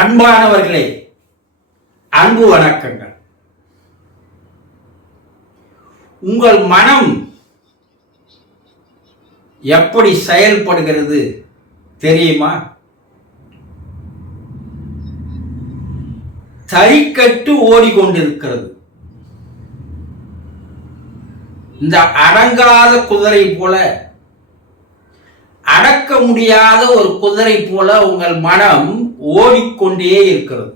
அன்பானவர்களே, அன்பு வணக்கங்கள். உங்கள் மனம் எப்படி செயல்படுகிறது தெரியுமா? தறிக்கட்டு ஓடிக்கொண்டிருக்கிறது. இந்த அடங்காத குதிரை போல, அடக்க முடியாத ஒரு குதிரை போல உங்கள் மனம் ஓடிக்கொண்டே இருக்கிறது.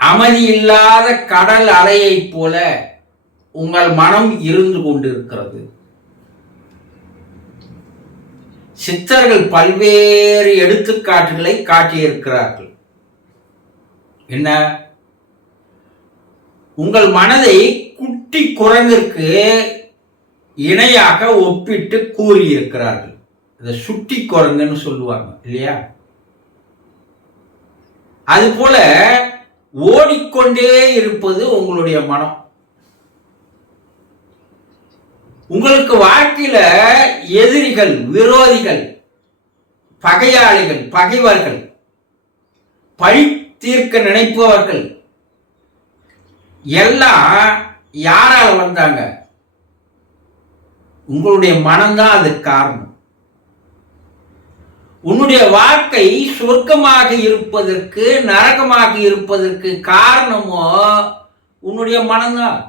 அமைதி இல்லாத கடல் அலையை போல உங்கள் மனம் இருந்து கொண்டிருக்கிறது. சித்தர்கள் பல்வேறு எடுத்துக்காட்டுகளை காட்டியிருக்கிறார்கள். என்ன? உங்கள் மனதை குட்டி குரங்கிற்கு இணையாக ஒப்பிட்டு கூறியிருக்கிறார்கள். இதை சுட்டி குரங்குன்னு சொல்லுவாங்க இல்லையா? அது போல ஓடிக்கொண்டே இருப்பது உங்களுடைய மனம். உங்களுக்கு வாழ்க்கையில எதிரிகள், விரோதிகள், பகையாளிகள், பகைவர்கள், பழி தீர்க்க நினைப்பவர்கள் எல்லாம் யாரால வந்தாங்க? உங்களுடைய மனம்தான் அதுக்கு காரணம். உன்னுடைய வாழ்க்கை சொர்க்கமாக இருப்பதற்கு, நரகமாக இருப்பதற்கு காரணமோ உன்னுடைய மனம்தான்.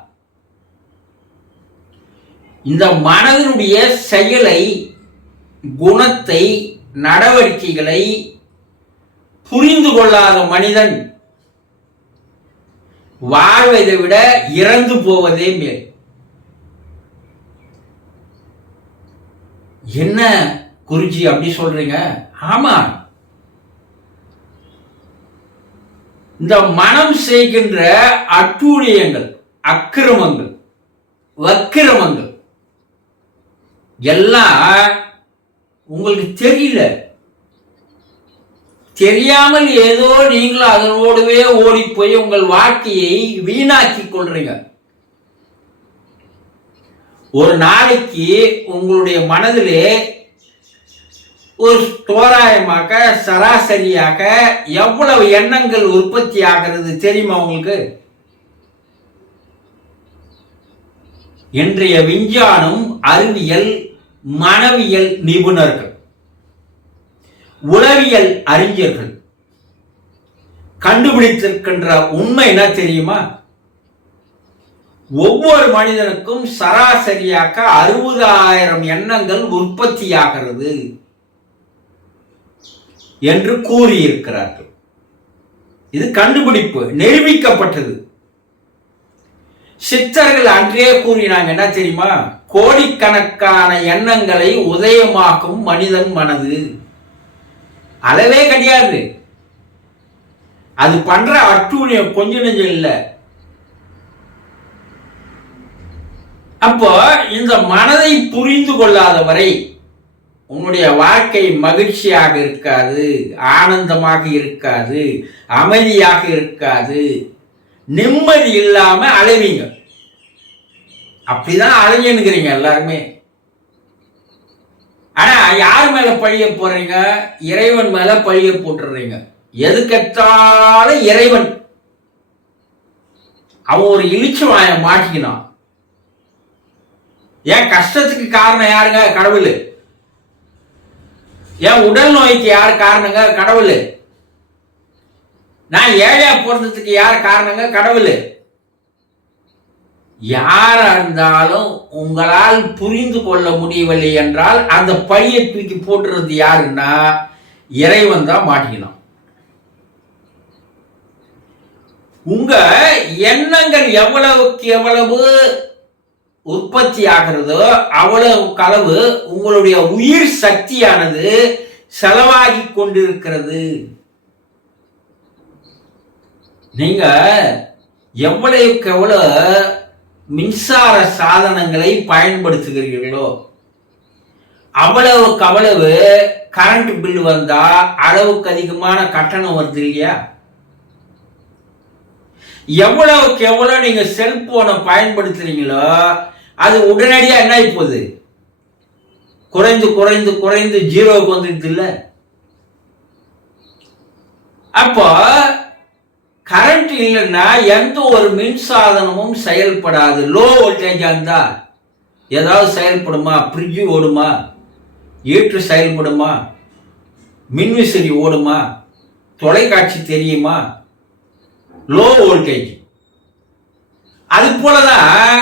இந்த மனதினுடைய செயலை, குணத்தை, நடவடிக்கைகளை புரிந்து கொள்ளாத மனிதன் வாழ்வதை விட இறந்து போவதே மேல். என்ன குருஜி அப்படி சொல்றீங்க? ஆமா, இந்த மனம் செய்கின்ற அட்டூழியங்கள், அக்கிரமங்கள், வக்கிரமங்கள் எல்லாம் உங்களுக்கு தெரியல. தெரியாமல் ஏதோ நீங்களும் அதனோடவே ஓடி போய் உங்கள் வாழ்க்கையை வீணாக்கி கொள்றீங்க. ஒரு நாளைக்கு உங்களுடைய மனதிலே ஒரு தோராயமாக, சராசரியாக எவ்வளவு எண்ணங்கள் உற்பத்தி ஆகிறது தெரியுமா உங்களுக்கு? இன்றைய விஞ்ஞானம், அறிவியல், மனவியல் நிபுணர்கள், உளவியல் அறிஞர்கள் கண்டுபிடித்திருக்கின்ற உண்மை என்ன தெரியுமா? ஒவ்வொரு மனிதனுக்கும் சராசரியாக 60,000 எண்ணங்கள் உற்பத்தியாகிறது என்று கூறியிருக்கிறார்கள். இது கண்டுபிடிப்பு, நிரூபிக்கப்பட்டது. சித்தர்கள் அன்றே கூறினாங்க. என்ன தெரியுமா? கோடிக்கணக்கான எண்ணங்களை உதயமாக்கும் மனிதன் மனது. அளவே கிடையாது. அது பண்ற அட்டூழியம் கொஞ்சம் நெஞ்சம் இல்லை. அப்போ இந்த மனதை புரிந்து கொள்ளாத வரை உன்னுடைய வாழ்க்கை மகிழ்ச்சியாக இருக்காது, ஆனந்தமாக இருக்காது, அமைதியாக இருக்காது, நிம்மதி இல்லாம அலைவீங்க. அப்படிதான் அலைஞ்சுக்கிறீங்க எல்லாருமே. ஆனா யார் மேல பழிய போறீங்க? இறைவன் மேல பழிய போட்டுறீங்க. எதுக்கெத்தாலும் இறைவன். அவன் ஒரு இழிச்சு வாய மாட்டிக்கினான். என் கஷ்டத்துக்கு காரணம் யாருங்க? கடவுள். என் உடல் நோய்க்கு யார் காரணங்க? கடவுள். நான் ஏழையா போறதுக்கு யார் காரணங்க? கடவுள். யாரா இருந்தாலும் உங்களால் புரிந்து கொள்ள முடியவில்லை என்றால் அந்த பழியை தூக்கி போட்டுறது யாருன்னா இறைவன் தான் மாட்டிக்கணும். உங்க எண்ணங்கள் எவ்வளவுக்கு எவ்வளவு உற்பத்தி ஆகிறதோ அவ்வளவு அளவு உங்களுடைய உயிர் சக்தியானது செலவாகி கொண்டிருக்கிறது. நீங்க எவ்வளவுக்கு எவ்வளவு மின்சார சாதனங்களை பயன்படுத்துகிறீர்களோ அவ்வளவுக்கு அவ்வளவு கரண்ட் பில் வந்தா அளவுக்கு அதிகமான கட்டணம் வருது இல்லையா? எவ்வளவுக்கு எவ்வளவு நீங்க செல்போனை பயன்படுத்துறீங்களோ அது உடனடியா என்ன ஆகி போகுது? குறைந்து குறைந்து குறைந்து ஜீரோவுக்கு வந்துடுது இல்ல. அப்போ கரண்ட் இல்லைன்னா எந்த ஒரு மின்சாதனமும் செயல்படாது. லோ வோல்டேஜா இருந்தா ஏதாவது செயல்படுமா? ஃப்ரிட்ஜ் ஓடுமா? ஹீட்ரு செயல்படுமா? மின்விசிறி ஓடுமா? தொலைக்காட்சி தெரியுமா? Low voltage. அது போலதான்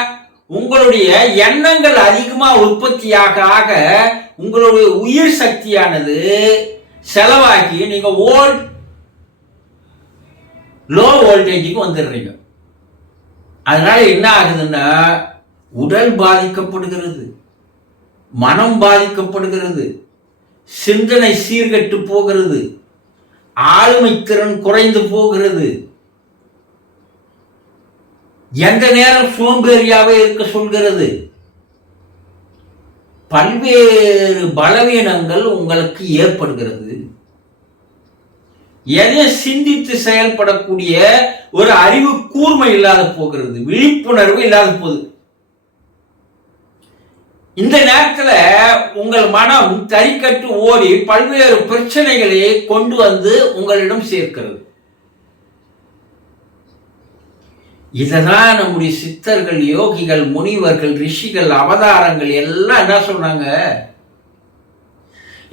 உங்களுடைய எண்ணங்கள் அதிகமா உற்பத்தியாக ஆக உங்களுடைய உயிர் சக்தியானது செலவாக்கி நீங்க லோ வோல்டேஜுக்கு வந்துடுறீங்க. அதனால என்ன ஆகுதுன்னா உடல் பாதிக்கப்படுகிறது, மனம் பாதிக்கப்படுகிறது, சிந்தனை சீர்கெட்டு போகிறது, ஆளுமை திறன் குறைந்து போகிறது, எந்த நேரம் சோம்பேறியாவே இருக்க சொல்கிறது. பல்வேறு பலவீனங்கள் உங்களுக்கு ஏற்படுகிறது. எதையும் சிந்தித்து செயல்படக்கூடிய ஒரு அறிவு கூர்மை இல்லாத போகிறது, விழிப்புணர்வு இல்லாத போகுது. இந்த நேரத்தில் உங்கள் மனம் தறிக்கட்டு ஓடி பல்வேறு பிரச்சனைகளை கொண்டு வந்து உங்களிடம் சேர்க்கிறது. இததான் நம்முடைய சித்தர்கள், யோகிகள், முனிவர்கள், ரிஷிகள், அவதாரங்கள் எல்லாம் என்ன சொன்னாங்க?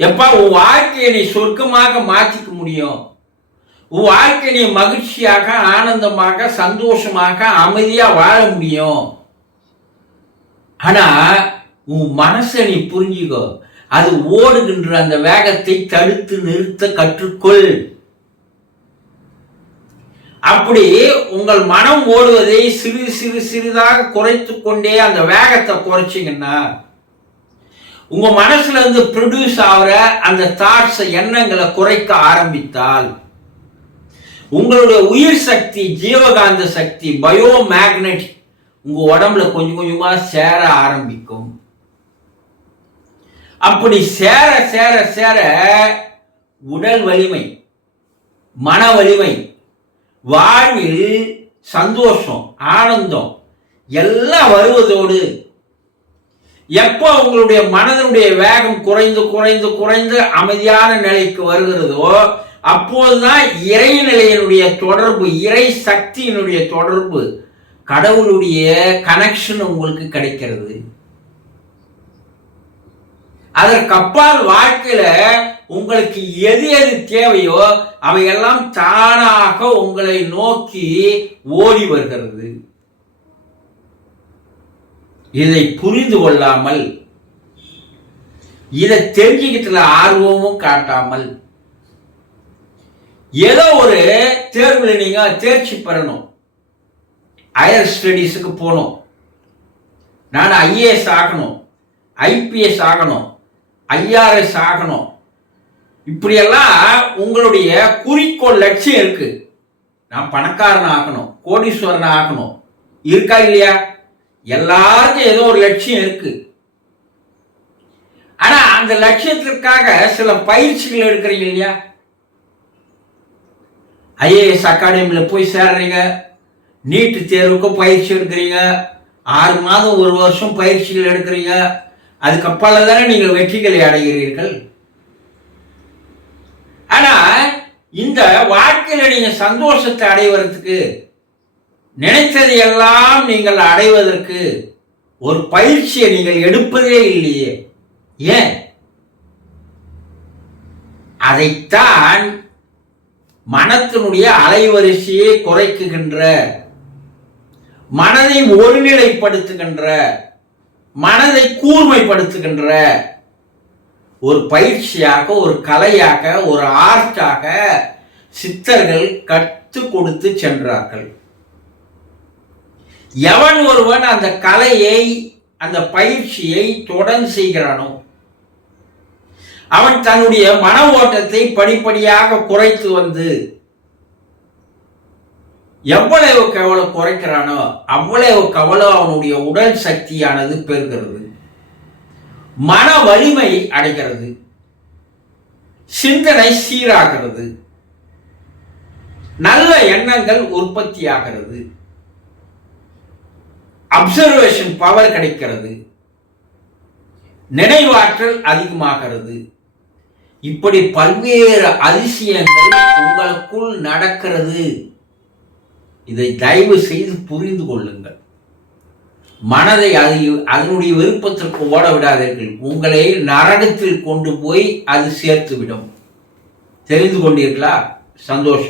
எப்பா உன் வாழ்க்கையை நீ சொர்க்கமாக மாற்றிக்க முடியும், உன் வாழ்க்கையை நீ மகிழ்ச்சியாக, ஆனந்தமாக, சந்தோஷமாக, அமைதியா வாழ முடியும். ஆனா உன் மனசை நீ புரிஞ்சுக்கோ, அது ஓடுகின்ற அந்த வேகத்தை தடுத்து நிறுத்த கற்றுக்கொள். அப்படி உங்கள் மனம் ஓடுவதை சிறு சிறு சிறிதாக குறைத்து கொண்டே அந்த வேகத்தை குறைச்சிங்கன்னா உங்க மனசுல இருந்து ப்ரொடியூஸ் ஆகிற அந்த தாட்ஸ், எண்ணங்களை குறைக்க ஆரம்பித்தால் உங்களுடைய உயிர் சக்தி, ஜீவகாந்த சக்தி, பயோ மேக்னெட் உங்க உடம்புல கொஞ்சம் கொஞ்சமா சேர ஆரம்பிக்கும். அப்படி சேர சேர சேர உடல் வலிமை, மன வலிமை, வாழ்வில் சந்தோஷம், ஆனந்தம் எல்லாம் வருவதோடு எப்போ உங்களுடைய மனதனுடைய வேகம் குறைந்து குறைந்து குறைந்து அமைதியான நிலைக்கு வருகிறதோ அப்போதுதான் இறைநிலையினுடைய தொடர்பு, இறை சக்தியினுடைய தொடர்பு, கடவுளுடைய கனெக்ஷன் உங்களுக்கு கிடைக்கிறது. அதற்கு அப்பால் வாழ்க்கையில உங்களுக்கு எது எது தேவையோ அவையெல்லாம் தானாக உங்களை நோக்கி ஓடி வருகிறது. இதை புரிந்து கொள்ளாமல், இதை தெரிஞ்சுக்கிட்டுல ஆர்வமும் காட்டாமல், ஏதோ ஒரு தேர்வுல நீங்க தேர்ச்சி பெறணும், ஹையர் ஸ்டடீஸுக்கு போகணும், நான் ஐஏஎஸ் ஆகணும், ஐபிஎஸ் ஆகணும், ஐஆர்எஸ் ஆகணும், இப்படியெல்லாம் உங்களுடைய குறிக்கோள் லட்சியம் இருக்கு. நான் பணக்காரன் ஆகணும், கோடீஸ்வரன் ஆகணும், இருக்கா இல்லையா? எல்லாருக்கும் ஏதோ ஒரு லட்சியம் இருக்கு. ஆனா அந்த லட்சியத்திற்காக சில பயிற்சிகள் எடுக்கிறீங்க இல்லையா? ஐஏஎஸ் அகாடமியில போய் சேர்றீங்க, நீட்டு தேர்வுக்கு பயிற்சி எடுக்கிறீங்க, 6 மாதம் 1 வருஷம் பயிற்சிகள் எடுக்கிறீங்க, அதுக்கப்பால தானே நீங்கள் வெற்றிகளை அடைகிறீர்கள். ஆனா இந்த வாழ்க்கையில நீங்க சந்தோஷத்தை அடைவதற்கு, நினைத்தது எல்லாம் நீங்கள் அடைவதற்கு ஒரு பயிற்சியை நீங்கள் எடுப்பதே இல்லையே. ஏன்? அதைத்தான் மனத்தினுடைய அலைவரிசையை குறைக்குகின்ற, மனதை ஒருநிலைப்படுத்துகின்ற, மனதை கூர்மைப்படுத்துகின்ற ஒரு பயிற்சியாக, ஒரு கலையாக, ஒரு ஆர்ட்டாக சித்தர்கள் கற்றுக் கொடுத்து சென்றார்கள். எவன் ஒருவன் அந்த கலையை, அந்த பயிற்சியை தொடர்ந்து செய்கிறானோ அவன் தன்னுடைய மன ஓட்டத்தை படிப்படியாக குறைத்து வந்து எவ்வளவுக்கு எவ்வளவு குறைக்கிறானோ அவ்வளவுக்கு அவ்வளவு அவனுடைய உடல் சக்தியானது பெறுகிறது, மன வலிமை அடைகிறது, சிந்தனை சீராகிறது, நல்ல எண்ணங்கள் உற்பத்தியாகிறது, அப்சர்வேஷன் பவர் கிடைக்கிறது, நினைவாற்றல் அதிகமாகிறது. இப்படி பல்வேறு அதிசயங்கள் உங்களுக்குள் நடக்கிறது. இதை தயவு செய்து புரிந்து கொள்ளுங்கள். மனதை அதனுடைய விருப்பத்திற்கு ஓட விடாதீர்கள். உங்களை நரகத்தில் கொண்டு போய் அது சேர்த்துவிடும். தெரிந்து கொண்டீர்களா? சந்தோஷம்.